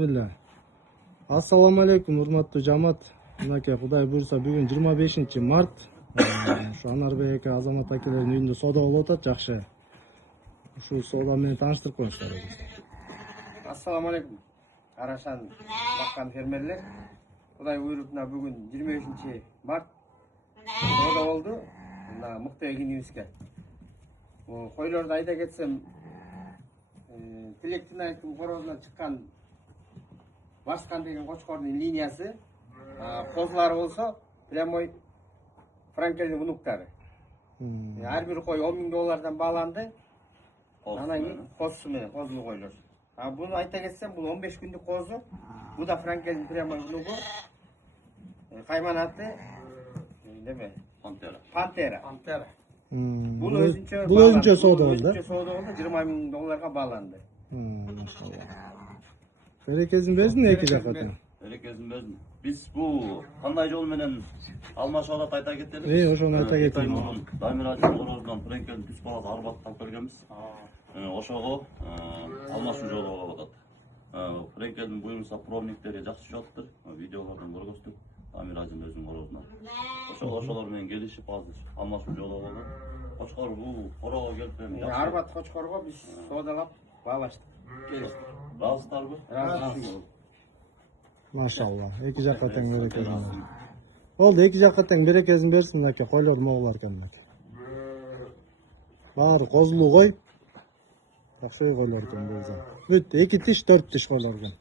Bismillah. Assalamu alaikum, urmatlı жамаат. Мынакей, Кудай буйрса, бүгүн 25-март. Ушу Анарбек ака, Азамат акелердин үйүндө соода болуп атат, жакшы. Ушул соода менен тааныштырып коюңуздар. Assalamu alaikum. Арашан баккан фермерлер. Кудай буйруп, бүгүн 25-март. Соода болду. Мына мыкты эгинибизге. Койлорду айта кетсем, Тилектин айткым корозунан чыккан Баскан деген кочкордун линиясы, козулары болсо прямой Франкелдин унуктары. Ар бир кой $10,000 бааланды. Анан кийин козусу менен, козулуу койлор. Буну айта кетсем, бул 15 күндүк козу. Бу да Франкелдин прямой унугу. Кайманаты неме? Пантера. Бул өзүнчө соода болду. Өзүнчө соода болду, $20,000 бааланды. Берекесин берсин эки жакка. Берекесин берсин. Биз бул кандай жол менен алмашып айта кетели? Ошону айта кетели. Дамир корозунан Франкелдин түз баласы арбатып алып келгенбиз. Ошого алмашуу жолу болуп атат. Франкелдин буюрса пробниктери жакшы жүрөттүр. Видеолордон көргөздүк. Дамир ажын өзүнүн корозунан. Ошолор менен келишип азыр алмашуу жолу болду. Кочкор бул корого келип эми арбат кочкорго биз соодалап баалаштык. Разысыздарбы? Машалла. Эки жакка тең берекесин. Болду, эки жакка тең берекесин берсин аке, койлор моголар экен аке. Баары козулуу кой. Жакшы койлор экен болсо. Бүт 2 тиш 4 тиш койлор экен.